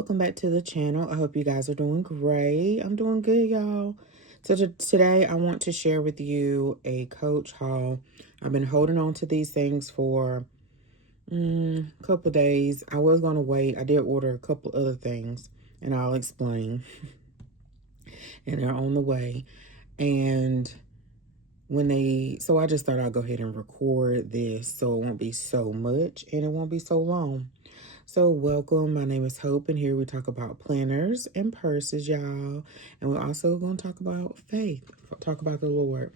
welcome back to the channel. I hope you guys are doing great. I'm doing good, y'all. So today I want to share with you a Coach haul. I've been holding on to these things for a couple of days. I was going to wait. I did order a couple other things, and I'll explain. And they're on the way. And so I just thought I'd go ahead and record this so it won't be so much and it won't be so long. So welcome, my name is Hope, and here we talk about planners and purses, y'all. And we're also going to talk about faith, talk about the Lord.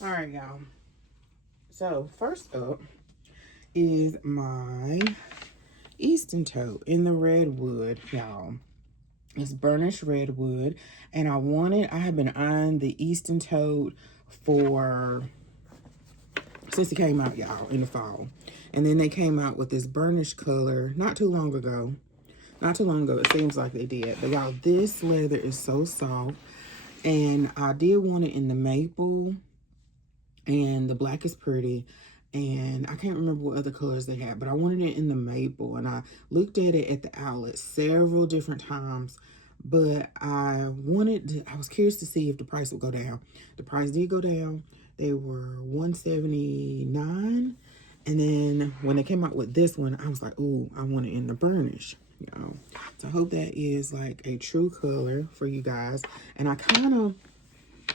All right, y'all. So first up is my Easton Tote in the redwood, y'all. It's burnished redwood, and I have been eyeing the Easton Tote since it came out, y'all, in the fall. And then they came out with this burnished color not too long ago. It seems like they did. But y'all, this leather is so soft. And I did want it in the maple, and the black is pretty. And I can't remember what other colors they had, but I wanted it in the maple. And I looked at it at the outlet several different times, but I was curious to see if the price would go down. The price did go down. They were $179. And then when they came out with this one, I was like, ooh, I want it in the burnish, you know. So I hope that is like a true color for you guys. And I kind of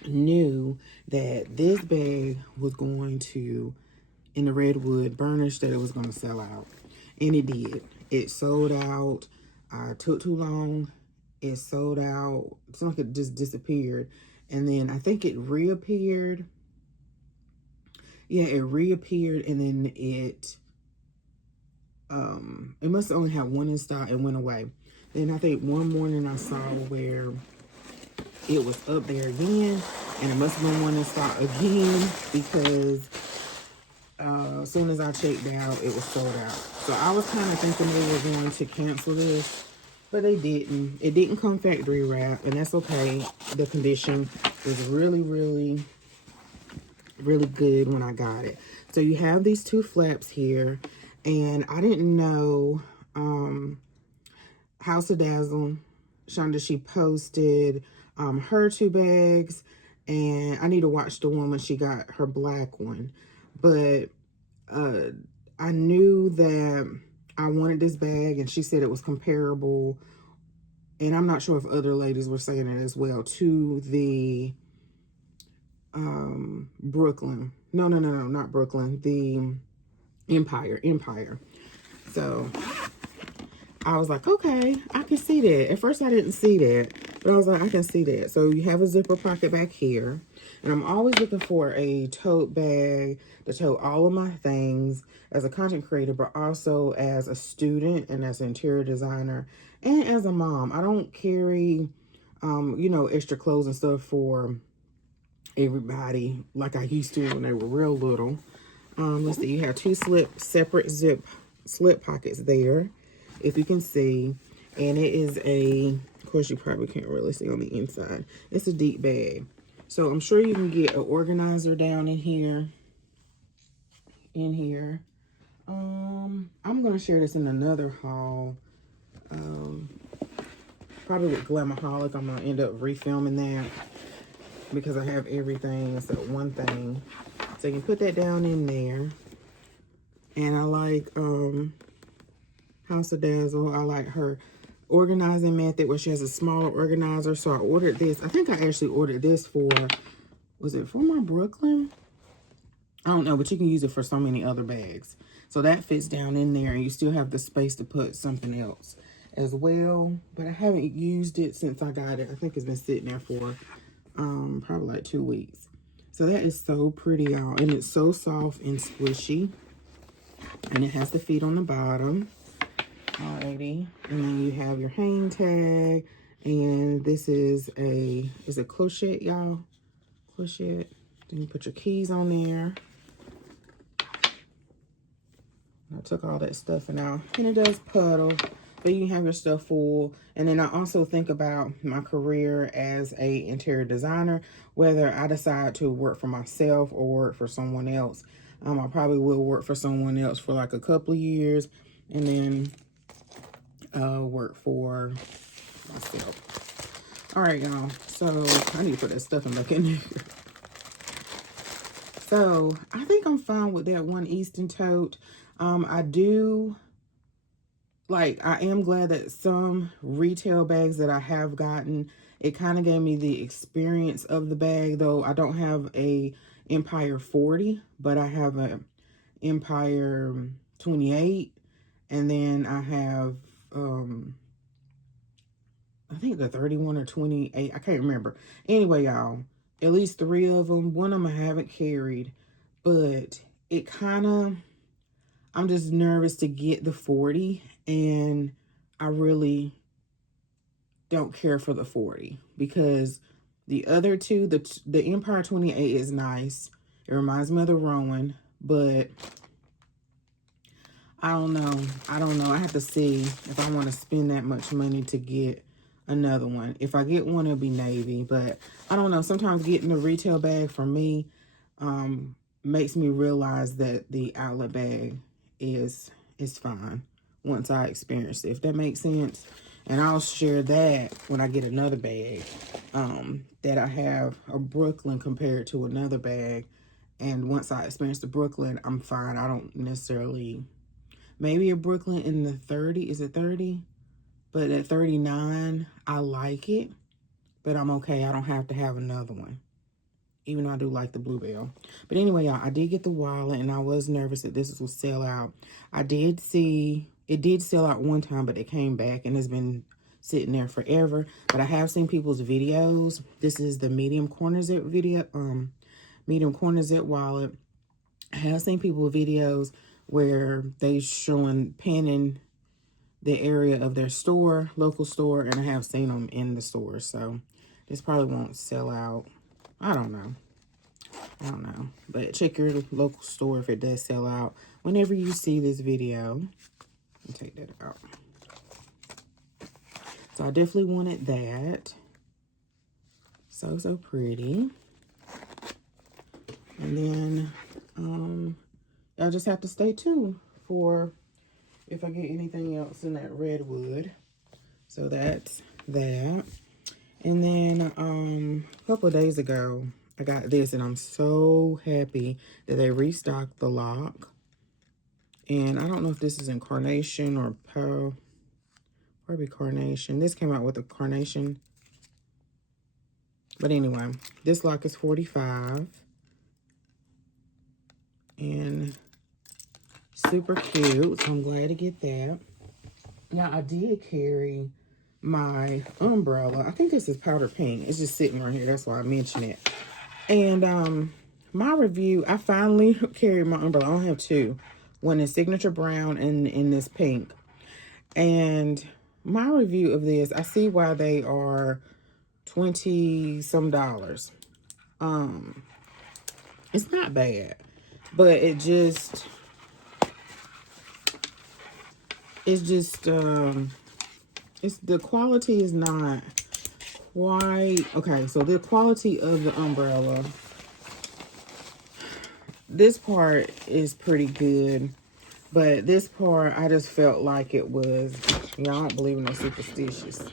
knew that this bag was going to, in the redwood burnish, that it was going to sell out. And it did. It sold out. I took too long. It sold out. It's like it just disappeared. And then I think it reappeared. Yeah, it reappeared, and then it must have only had one in stock and went away. Then I think one morning I saw where it was up there again, and it must have been one in stock again, because as soon as I checked out, it was sold out. So I was kind of thinking they were going to cancel this, but they didn't. It didn't come factory wrap, and that's okay. The condition was really, really, really good when I got it. So you have these two flaps here, and I didn't know House of Dazzle, Shonda, she posted her two bags, and I need to watch the one when she got her black one. But I knew that I wanted this bag, and she said it was comparable, and I'm not sure if other ladies were saying it as well, to the Brooklyn. No, not Brooklyn. The Empire. So I was like, okay, I can see that. At first I didn't see that, but I was like, I can see that. So you have a zipper pocket back here. And I'm always looking for a tote bag to tote all of my things as a content creator, but also as a student and as an interior designer and as a mom. I don't carry, extra clothes and stuff for everybody like I used to when they were real little. Let's see, you have two separate slip pockets there, if you can see. And it is of course you probably can't really see on the inside. It's a deep bag. So I'm sure you can get an organizer down in here. I'm going to share this in another haul. Probably with Glamaholic. I'm going to end up refilming that because I have everything except one thing. So you can put that down in there. And I like House of Dazzle. I like her organizing method where she has a smaller organizer. So I ordered this. I think I actually ordered this was it for my Brooklyn? I don't know, but you can use it for so many other bags. So that fits down in there, and you still have the space to put something else as well. But I haven't used it since I got it. I think it's been sitting there for probably like 2 weeks. So that is so pretty, y'all. And it's so soft and squishy. And it has the feet on the bottom. Alrighty. And then you have your hang tag. And this is a clochette, y'all. Clochette. Then you put your keys on there. I took all that stuff and out. And it does puddle, but you can have your stuff full. And then I also think about my career as a interior designer, whether I decide to work for myself or work for someone else. I probably will work for someone else for like a couple of years, and then work for myself. All right, y'all. So I need to put that stuffing back in there. So I think I'm fine with that one Easton Tote. I do, like, I am glad that some retail bags that I have gotten, it kind of gave me the experience of the bag, though I don't have a Empire 40, but I have a Empire 28, and then I have, I think the 31 or 28, I can't remember. Anyway, y'all, at least 3 of them. One of them I haven't carried, but it kind of, I'm just nervous to get the 40, and I really don't care for the 40 because the other two, the Empire 28 is nice. It reminds me of the Rowan, but I don't know. I have to see if I want to spend that much money to get another one. If I get one, it'll be navy, but I don't know. Sometimes getting the retail bag for me makes me realize that the outlet bag is fine once I experience it, if that makes sense. And I'll share that when I get another bag, that I have a Brooklyn compared to another bag. And once I experience the Brooklyn, I'm fine. I don't necessarily, maybe a Brooklyn in the 30, is it 30? But at 39, I like it, but I'm okay. I don't have to have another one, even though I do like the Bluebell. But anyway, y'all, I did get the wallet, and I was nervous that this will sell out. I did see, it did sell out one time, but it came back, and it's been sitting there forever. But I have seen people's videos. This is the medium corner zip video, medium corner zip wallet. I have seen people's videos where they showing panning the area of their store, local store, and I have seen them in the store. So this probably won't sell out. I don't know. But check your local store if it does sell out. Whenever you see this video, I'll take that out. So I definitely wanted that. So pretty. And then I'll just have to stay tuned for if I get anything else in that redwood. So that's that. And then a couple of days ago, I got this, and I'm so happy that they restocked the lock. And I don't know if this is in carnation or pearl, probably carnation. This came out with a carnation. But anyway, this lock is $45. And super cute, so I'm glad to get that. Now, I did carry my umbrella. I think this is powder pink. It's just sitting right here. That's why I mentioned it. And my review, I finally carried my umbrella. I don't have two. One is signature brown and in this pink. And my review of this, I see why they are $20-some. It's not bad, but it's the quality is not quite okay. So the quality of the umbrella, this part is pretty good, but this part I just felt like it was, I don't believe in no superstitions.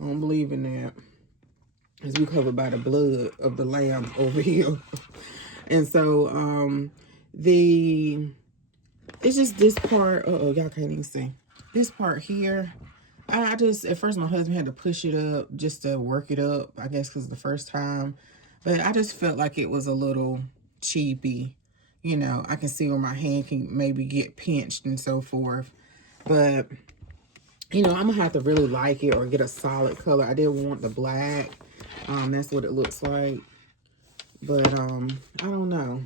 I don't believe in that, as we covered by the blood of the lamb over here. And so it's just this part. Y'all can't even see this part here. I just, at first my husband had to push it up just to work it up, I guess because the first time. But I just felt like it was a little cheapy. You know, I can see where my hand can maybe get pinched and so forth. But, you know, I'm going to have to really like it or get a solid color. I did want the black. That's what it looks like. But, I don't know.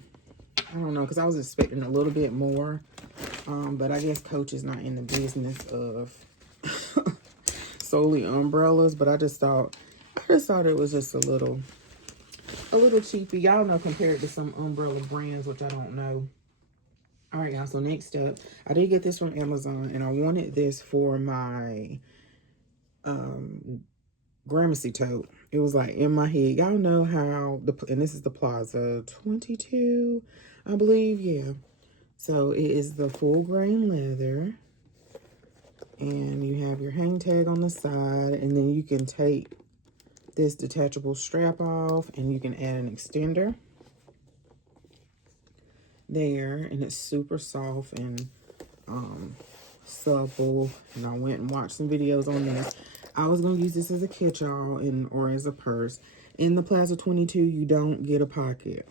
Because I was expecting a little bit more. But I guess Coach is not in the business of solely umbrellas. But I just thought it was just a little cheapy. Y'all know, compared to some umbrella brands, which I don't know. All right, y'all. So next up, I did get this from Amazon, and I wanted this for my Gramercy tote. It was like in my head. Y'all know how and this is the Plaza 22, I believe. Yeah. So it is the full grain leather. And you have your hang tag on the side, and then you can take this detachable strap off and you can add an extender there, and it's super soft and supple. And I went and watched some videos on this. I was going to use this as a catch-all or as a purse. In the Plaza 22, you don't get a pocket.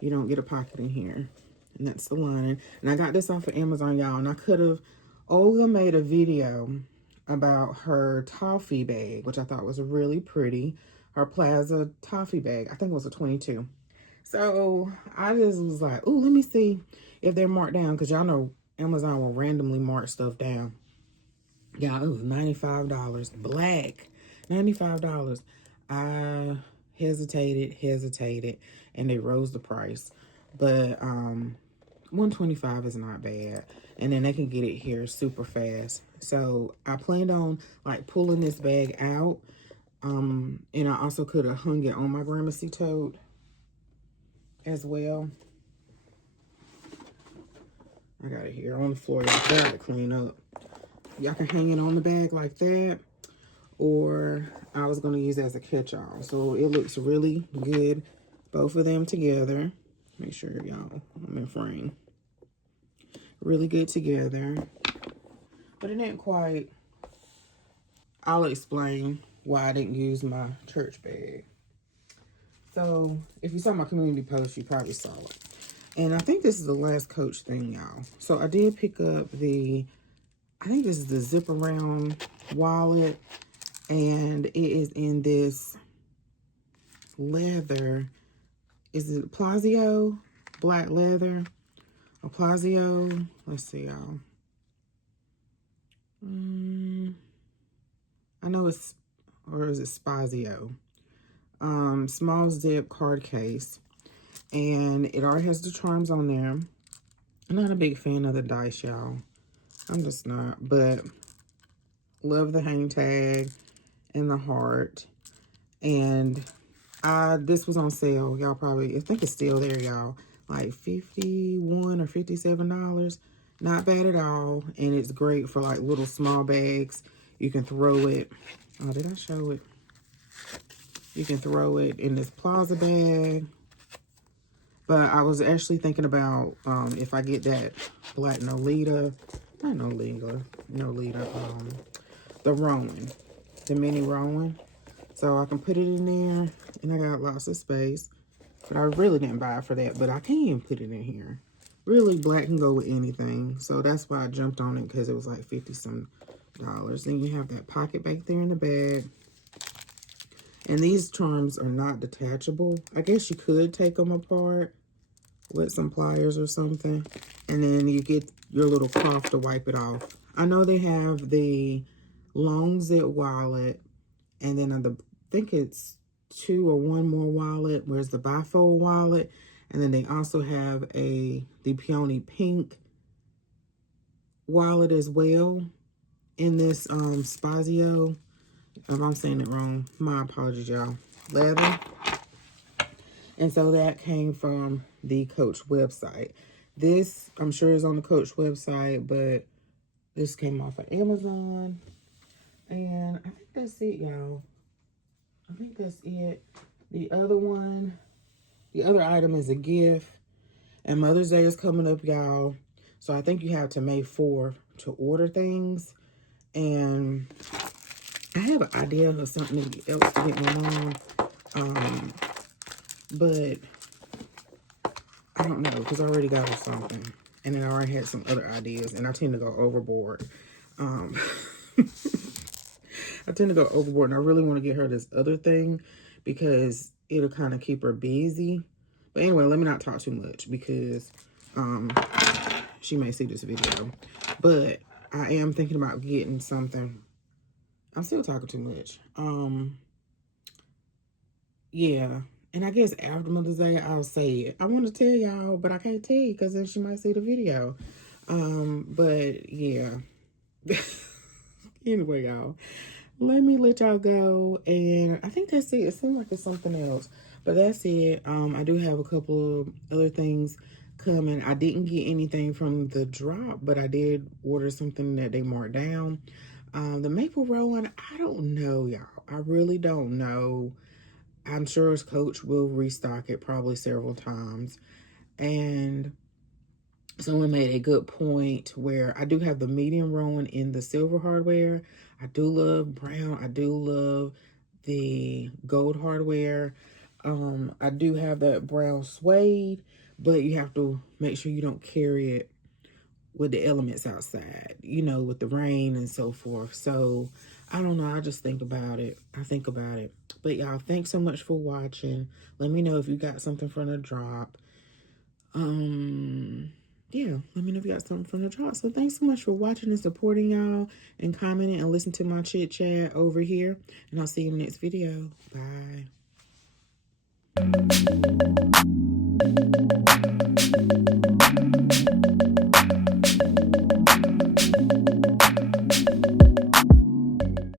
You don't get a pocket in here. And that's the lining. And I got this off of Amazon, y'all. And I could have... Olga made a video about her toffee bag, which I thought was really pretty. Her Plaza toffee bag. I think it was a 22. So I just was like, ooh, let me see if they're marked down. Because y'all know Amazon will randomly mark stuff down. Yeah, it was $95. Black. $95. I hesitated, and they rose the price. But $125 is not bad. And then they can get it here super fast. So I planned on like pulling this bag out. And I also could have hung it on my Easton Tote as well. I got it here on the floor. Y'all got to clean up. Y'all can hang it on the bag like that. Or I was going to use it as a catch-all. So it looks really good. Both of them together. Make sure y'all, I'm in frame. Really good together. But it ain't quite. I'll explain why I didn't use my church bag. So if you saw my community post, you probably saw it. And I think this is the last Coach thing, y'all. So I did pick up I think this is the zip around wallet. And it is in this leather. Is it Plaza? Black leather. A Plaza. Let's see, y'all. I know it's, or is it Spazio? Small zip card case. And it already has the charms on there. I'm not a big fan of the dice, y'all. I'm just not. But love the hang tag and the heart. And this was on sale. Y'all probably, I think it's still there, y'all. Like $51 or $57. Not bad at all. And it's great for like little small bags. You can throw it. Oh, did I show it? You can throw it in this Plaza bag. But I was actually thinking about if I get that black Nolita, the Rowan, the mini Rowan. So I can put it in there, and I got lots of space. But I really didn't buy it for that, but I can even put it in here. Really, black can go with anything. So that's why I jumped on it, because it was like $50-some. Then you have that pocket back there in the bag. And these charms are not detachable. I guess you could take them apart with some pliers or something. And then you get your little cloth to wipe it off. I know they have the long zip wallet. And then I think it's 2 or 1 more wallet. Where's the bifold wallet? And then they also have the peony pink wallet as well in this Spazio. If I'm saying it wrong, my apologies, y'all. Leather. And so that came from the Coach website. This, I'm sure, is on the Coach website, but this came off of Amazon. And I think that's it, y'all. I think that's it. The other item is a gift. And Mother's Day is coming up, y'all. So I think you have to May 4th to order things. And I have an idea of something else to get my mom. But I don't know, because I already got her something. And then I already had some other ideas. And I tend to go overboard. I tend to go overboard. And I really want to get her this other thing, because it'll kind of keep her busy. But anyway, let me not talk too much, because she may see this video. But I am thinking about getting something. I'm still talking too much. Yeah. And I guess after Mother's Day, I'll say it. I want to tell y'all, but I can't tell you, because then she might see the video. But yeah. Anyway, y'all, let me let y'all go. And I think that's it. It seems like it's something else, but that's it. I do have a couple of other things coming. I didn't get anything from the drop, but I did order something that they marked down. The maple rowan, I don't know, y'all. I really don't know. I'm sure his coach will restock it probably several times. And someone made a good point where I do have the medium rowan in the silver hardware. I do love brown. I do love the gold hardware. I do have that brown suede, but you have to make sure you don't carry it with the elements outside, you know, with the rain and so forth. So I don't know. I just think about it. I think about it. But y'all, thanks so much for watching. Let me know if you got something from the drop. Yeah, let me know if you got something from the drop. So thanks so much for watching and supporting y'all and commenting and listening to my chit chat over here. And I'll see you in the next video. Bye.